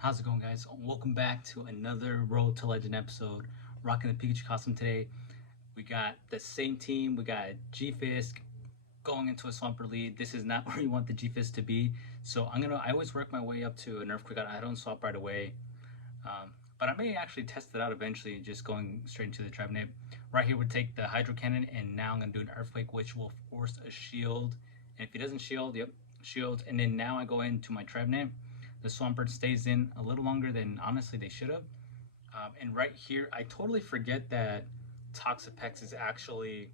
How's it going, guys? Welcome back to another Road to Legend episode. Rocking the Pikachu costume today. We got the same team. We got G-Fisk going into a Swampert lead. This is not where you want the G-Fisk to be. So I always work my way up to an Earthquake. I don't swap right away. But I may actually test it out eventually, just going straight into the Trevenant. Right here, we take the Hydro Cannon, and now I'm going to do an Earthquake, which will force a shield. And if he doesn't shield, yep, shield. And then now I go into my Trevenant. The Swampert stays in a little longer than honestly they should have. And right here, I totally forget that Toxapex is actually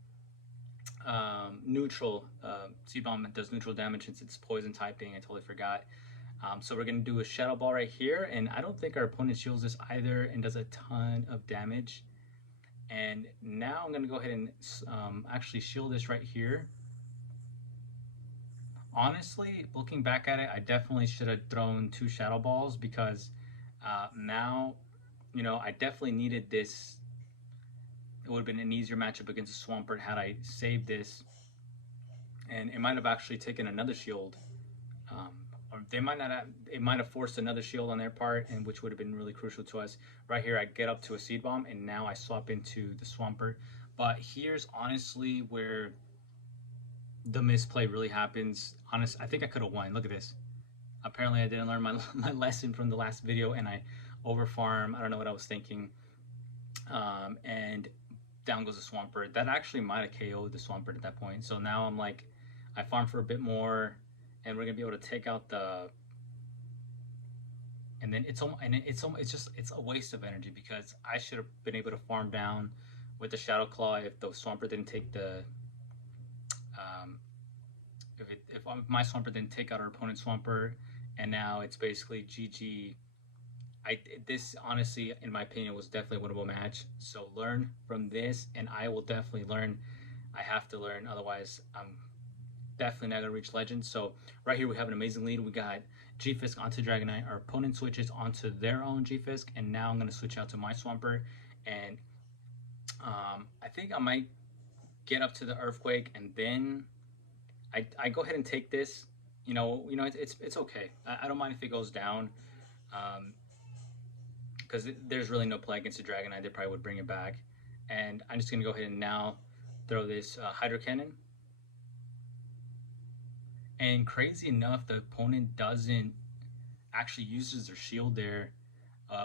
neutral. Seed Bomb does neutral damage since it's poison typing. I totally forgot. So we're going to do a Shadow Ball right here, and I don't think our opponent shields this either and does a ton of damage. And now I'm going to go ahead and actually shield this right here. Honestly, looking back at it, I definitely should have thrown 2 Shadow Balls because now, I definitely needed this. It would have been an easier matchup against Swampert had I saved this. And it might have actually taken another shield. Or they might not have, it might have forced another shield on their part, and which would have been really crucial to us. Right here, I get up to a Seed Bomb, and now I swap into the Swampert. But here's honestly where the misplay really happens. I think I could have won. Look at this. Apparently, I didn't learn my lesson from the last video, and I overfarm. I don't know what I was thinking. And down goes the Swampert. That actually might have KO'd the Swampert at that point. So now I'm like, I farm for a bit more, and we're gonna be able to take out the. And then it's a waste of energy because I should have been able to farm down with the Shadow Claw if the Swampert didn't take the. If my Swampert didn't take out our opponent's Swampert, and now it's basically GG. This honestly, in my opinion, was definitely a winnable match. So learn from this, and I will definitely learn. I have to learn, otherwise I'm definitely not gonna reach Legend. So right here we have an amazing lead. We got G-Fisk onto Dragonite. Our opponent switches onto their own G-Fisk, and now I'm gonna switch out to my Swampert, and I think I might get up to the Earthquake, and then I go ahead and take this. It's okay. I don't mind if it goes down. Because there's really no play against the Dragonite. They probably would bring it back. And I'm just going to go ahead and now throw this Hydro Cannon. And crazy enough, the opponent doesn't actually uses their shield there,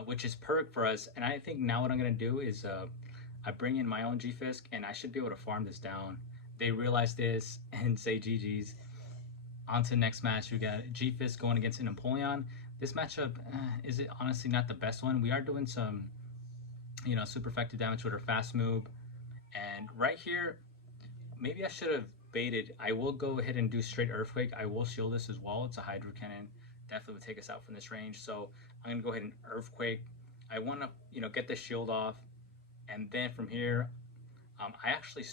which is perfect for us. And I think now what I'm going to do is I bring in my own G-Fisk, and I should be able to farm this down. They realize this and say GG's. On to the next match, we got G-Fisk going against an Empoleon. This matchup is honestly not the best one. We are doing some, super effective damage with our fast move. And right here, maybe I should have baited. I will go ahead and do straight Earthquake. I will shield this as well. It's a Hydro Cannon. Definitely would take us out from this range. So I'm going to go ahead and Earthquake. I want to, get the shield off. And then from here, I actually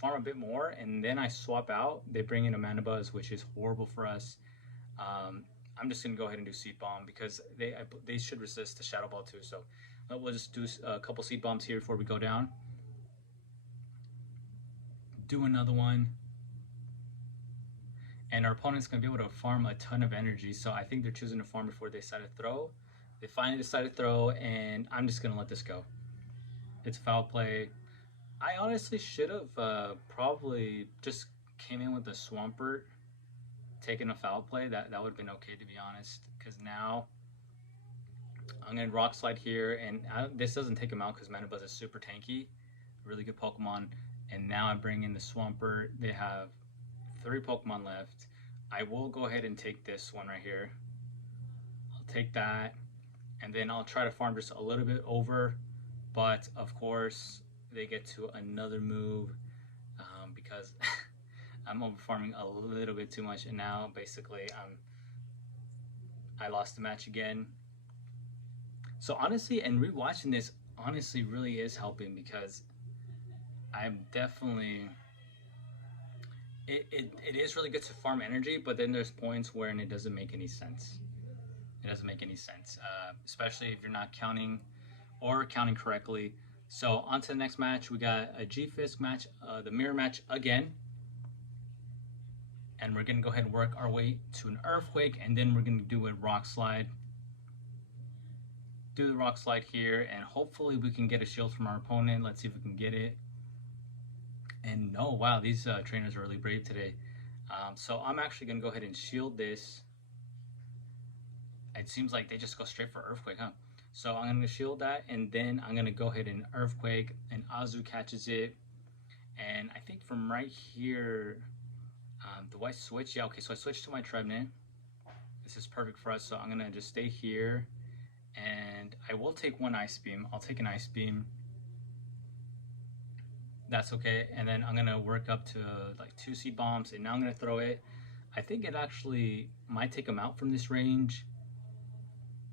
farm a bit more, and then I swap out. They bring in a Mana Buzz, which is horrible for us. I'm just gonna go ahead and do Seed Bomb because they should resist the Shadow Ball too. So we'll just do a couple Seed Bombs here before we go down. Do another one, and our opponent's gonna be able to farm a ton of energy. So I think they're choosing to farm before they decide to throw. They finally decide to throw, and I'm just gonna let this go. It's foul play. I honestly should have probably just came in with the Swampert, taking a foul play. That would have been okay, to be honest, because now I'm going to Rock Slide here, and this doesn't take him out because Mana Buzz is super tanky, really good Pokemon. And now I bring in the Swampert. They have 3 Pokemon left. I will go ahead and take this one right here. I'll take that, and then I'll try to farm just a little bit over, but of course they get to another move because I'm over farming a little bit too much, and now basically I lost the match again. So honestly, and rewatching this honestly really is helping because I'm definitely it is really good to farm energy, but then there's points where it doesn't make any sense. It doesn't make any sense, especially if you're not counting or counting correctly. So on to the next match. We got a G-Fisk match, the mirror match again. And we're going to go ahead and work our way to an Earthquake, and then we're going to do a Rock Slide. do the rock slide here, and hopefully we can get a shield from our opponent. Let's see if we can get it. And no, wow, these trainers are really brave today. So I'm actually going to go ahead and shield this. It seems like they just go straight for Earthquake, huh? So I'm going to shield that, and then I'm going to go ahead and Earthquake, and Azu catches it. And I think from right here, do I switch? Yeah, okay, so I switched to my Trevenant. This is perfect for us, so I'm going to just stay here. And I will take one Ice Beam. I'll take an Ice Beam. That's okay. And then I'm going to work up to like 2 Seed Bombs, and now I'm going to throw it. I think it actually might take them out from this range.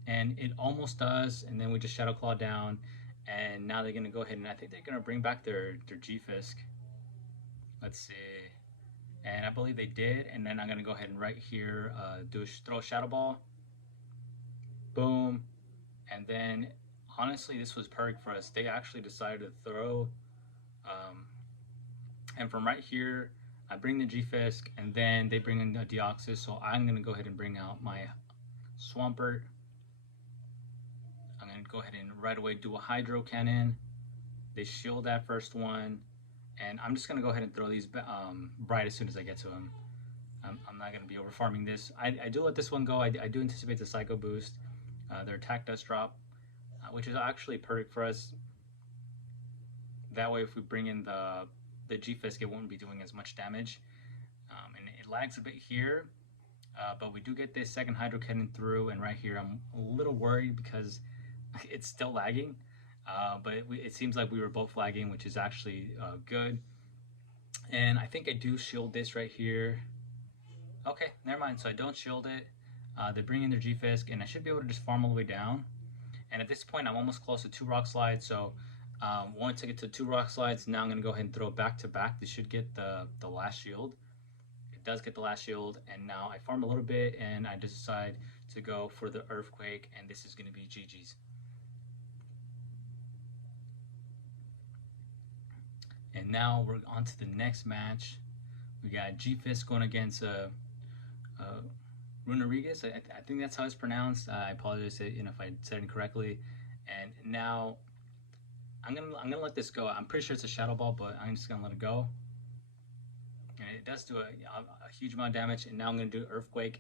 And it almost does, and then we just Shadow Claw down, and now they're going to go ahead and I think they're going to bring back their G-Fisk. Let's see. And I believe they did, and then I'm going to go ahead and right here throw a Shadow Ball. Boom. And then, honestly, this was perfect for us. They actually decided to throw, and from right here, I bring the G-Fisk, and then they bring in the Deoxys, so I'm going to go ahead and bring out my Swampert. I'm going to go ahead and right away do a Hydro Cannon. They shield that first one, and I'm just going to go ahead and throw these Bright as soon as I get to them. I'm not going to be over farming this. I do let this one go. I do anticipate the Psycho Boost. Their attack does drop, which is actually perfect for us. That way, if we bring in the G-Fisk, it won't be doing as much damage. And it lags a bit here, but we do get this second Hydro Cannon through, and right here I'm a little worried because it's still lagging. But it seems like we were both lagging, which is actually good. And I think I do shield this right here. Okay, never mind. So I don't shield it. They bring in their G-Fisk, and I should be able to just farm all the way down. And at this point, I'm almost close to 2 Rock Slides. So once I get to 2 Rock Slides, now I'm going to go ahead and throw it back to back. This should get the last shield. It does get the last shield, and now I farm a little bit, and I decide to go for the Earthquake, and this is going to be GG's. And now we're on to the next match. We got G-Fisk going against Runarigas. I think that's how it's pronounced. I apologize if I said it incorrectly. And now I'm gonna let this go. I'm pretty sure it's a Shadow Ball, but I'm just gonna let it go. And it does do a huge amount of damage. And now I'm gonna do Earthquake.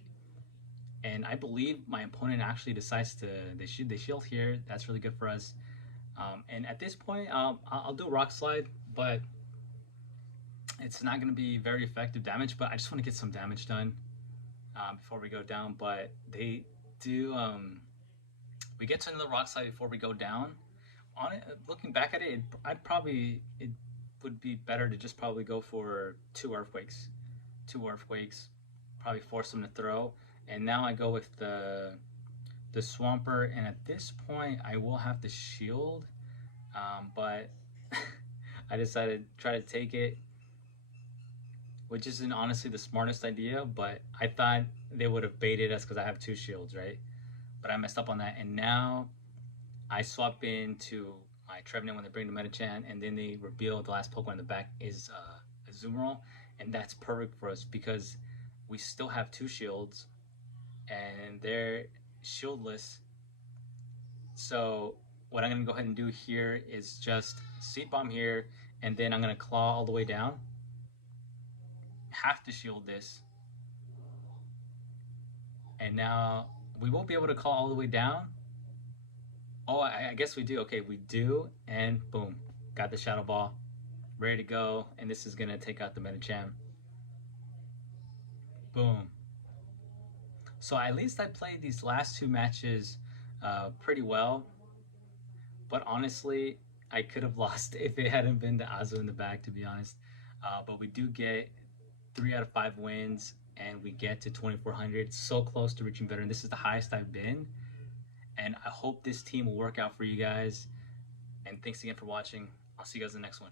And I believe my opponent actually decides to they shield here. That's really good for us. And at this point, I'll do Rock Slide, but it's not going to be very effective damage. But I just want to get some damage done before we go down. But they do. We get to another Rock Slide before we go down. On it, looking back at it, it would be better to just probably go for 2 Earthquakes. 2 Earthquakes, probably force them to throw. And now I go with the Swampert, and at this point I will have to shield, but I decided to try to take it, which isn't honestly the smartest idea, but I thought they would have baited us because I have 2 shields, right? But I messed up on that, and now I swap into my Trevenant when they bring the Metachan, and then they reveal the last Pokemon in the back is a Azumarill, and that's perfect for us because we still have 2 shields, and they're shieldless. So what I'm going to go ahead and do here is just Seed Bomb here, and then I'm going to Claw all the way down. Have to shield this. And now we won't be able to Claw all the way down. Oh, I guess we do. Okay, we do, and boom. Got the Shadow Ball. Ready to go, and this is going to take out the Metachan. Boom. So at least I played these last 2 matches pretty well. But honestly, I could have lost if it hadn't been the Azu in the back, to be honest. But we do get 3 out of 5 wins, and we get to 2,400. So close to reaching veteran. This is the highest I've been. And I hope this team will work out for you guys. And thanks again for watching. I'll see you guys in the next one.